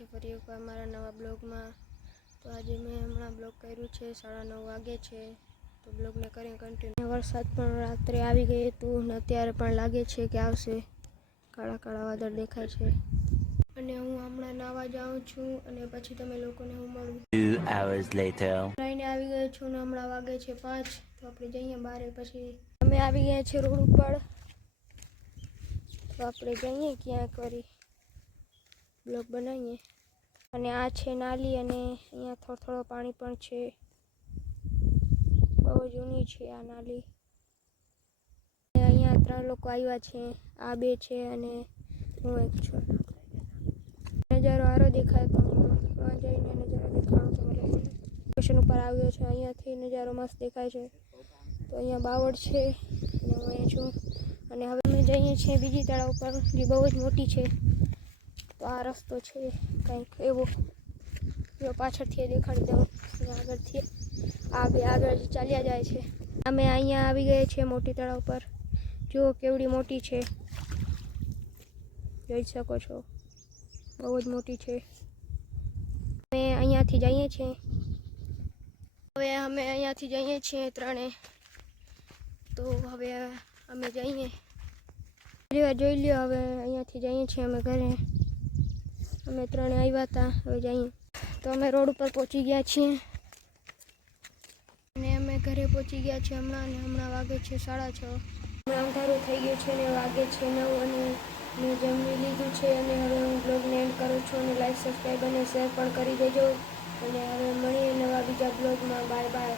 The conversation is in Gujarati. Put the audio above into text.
આજે મેં હમણાં બ્લોગ કર્યું છે સાડા નવ વાગે છે. તો બ્લોગને કરીને કન્ટિન્યુ વરસાદ પણ રાત્રે આવી ગઈ હતું ને અત્યારે પણ લાગે છે કે આવશે. કાળા કાળા વાદળ દેખાય છે. અને હું હમણાં નાવા જાઉં છું અને પછી તમે લોકોને હું મળું. લઈને આવી ગયો છું ને હમણાં વાગે છે પાંચ. તો આપણે જઈએ બારે પછી. અમે આવી ગયા છે રોડ ઉપર. તો આપણે જઈએ ક્યાંક કરી બ્લોગ બનાવીએ. અને આ છે નાલી અને અહીંયા થોડો થોડો પાણી પણ છે. બહુ જૂની છે આ નાલી. અહીંયા ત્રણ લોકો આવ્યા છે, આ બે છે અને હું એક છું. નજારો આરો દેખાય તો હું જઈને નજારો દેખાડું મને. સ્ટેશન ઉપર આવ્યો છે, અહીંયાથી નજારો મસ્ત દેખાય છે. તો અહીંયા બાવળ છે, અને હું અહીંયા છું. અને હવે અમે જઈએ છીએ બીજી તળાવ ઉપર, જે બહુ જ મોટી છે. તો આ રસ્તો છે, કંઈક એવો. જો પાછળથી દેખાડી દઉં આગળથી. આ બે આગળ ચાલ્યા જાય છે. અમે અહીંયા આવી ગયા છીએ મોટી તળાવ પર. જુઓ કેવડી મોટી છે. જોઈ શકો છો. બહુ જ મોટી છે. અમે અહીંયાથી જઈએ છીએ. હવે અમે અહીંયાથી જઈએ છીએ ત્રણે. તો હવે અમે જઈએ. જોઈ લ્યો, હવે અહીંયાથી જઈએ છીએ અમે ઘરે. અમે ત્રણે આવ્યા હતા હવે જઈએ. તો અમે રોડ ઉપર પહોંચી ગયા છીએ. અને અમે ઘરે પહોંચી ગયા છીએ હમણાં અને હમણાં વાગે છે સાડા છ. હમણાં અંધારું થઈ ગયું છે ને વાગે છે નવ અને મેં જમી લીધું છે અને હવે હું બ્લોગને એન્ડ કરું છું અને લાઈક, સબસ્ક્રાઈબ અને શેર પણ કરી દેજો. અને હવે મળીએ નવા બીજા બ્લોગમાં. Bye bye.